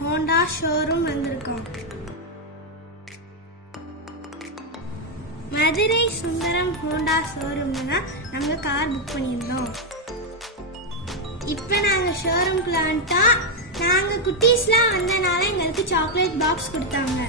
Honda showroom வந்திருக்கோம். Madurai Sundaram Honda ஷோரூம்ல தான் நாங்க கார் புக் பண்ணியிருந்தோம். இப்போ நாங்க ஷோரூம்குள்ள வந்துட்டோம். நாங்க குட்டீஸ்லாம் வந்தனால எங்களுக்கு சாக்லேட் பாக்ஸ் கொடுத்தாங்க.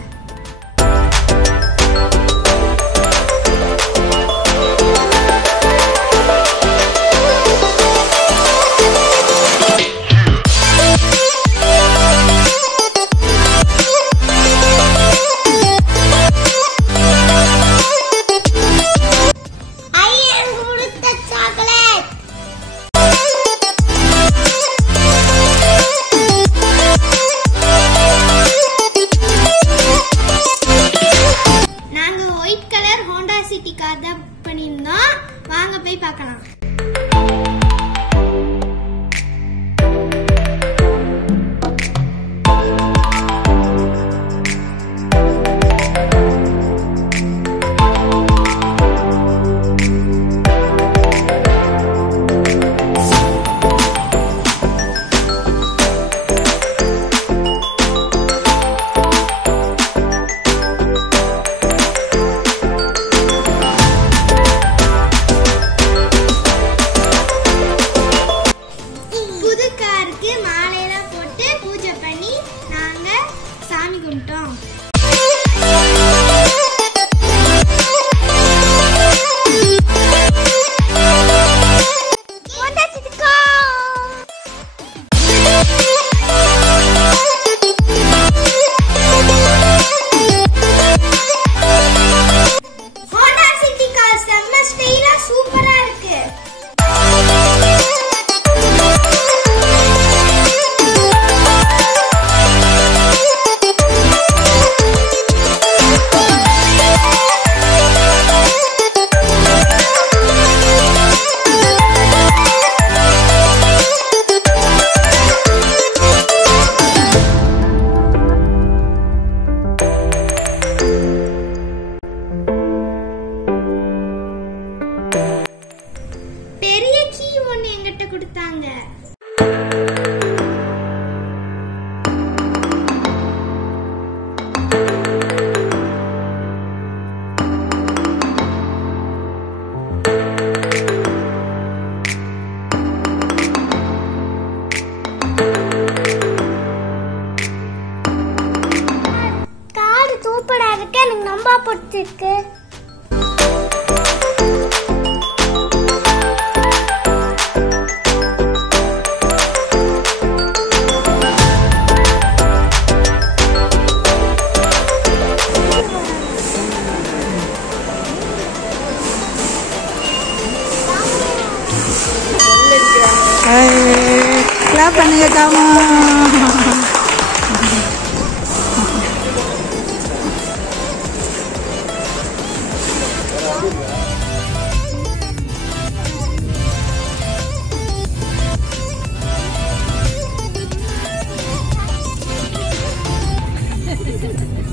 பண்ணியிருந்தோம். வாங்க போய் பார்க்கலாம். பிடிச்சிருக்கு. கிளாப் பண்ணுங்க காமா.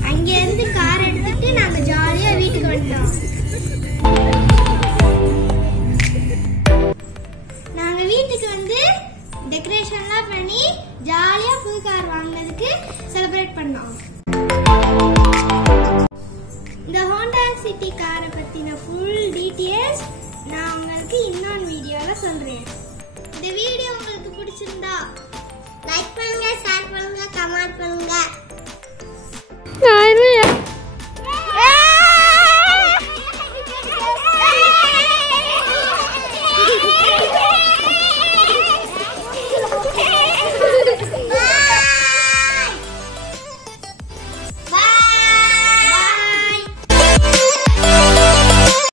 அங்க இருந்து கார் எடுத்துட்டு நாங்க ஜாலியா வீட்டுக்கு வந்துட்டோம். நாங்க வீட்டுக்கு வந்து டெக்கரேஷன்லாம் பண்ணி ஜாலியா புது கார் வாங்கினதுக்கு செலிப்ரேட் பண்ணோம். இந்த ஹோண்டா சிட்டி காரை பத்தின ஃபுல் டீடைல்ஸ் நான் உங்களுக்கு இன்னொரு வீடியோல சொல்றேன். இந்த வீடியோ உங்களுக்கு பிடிச்சிருந்தா லைக் பண்ணுங்க, ஷேர் பண்ணுங்க, கமெண்ட் பண்ணுங்க.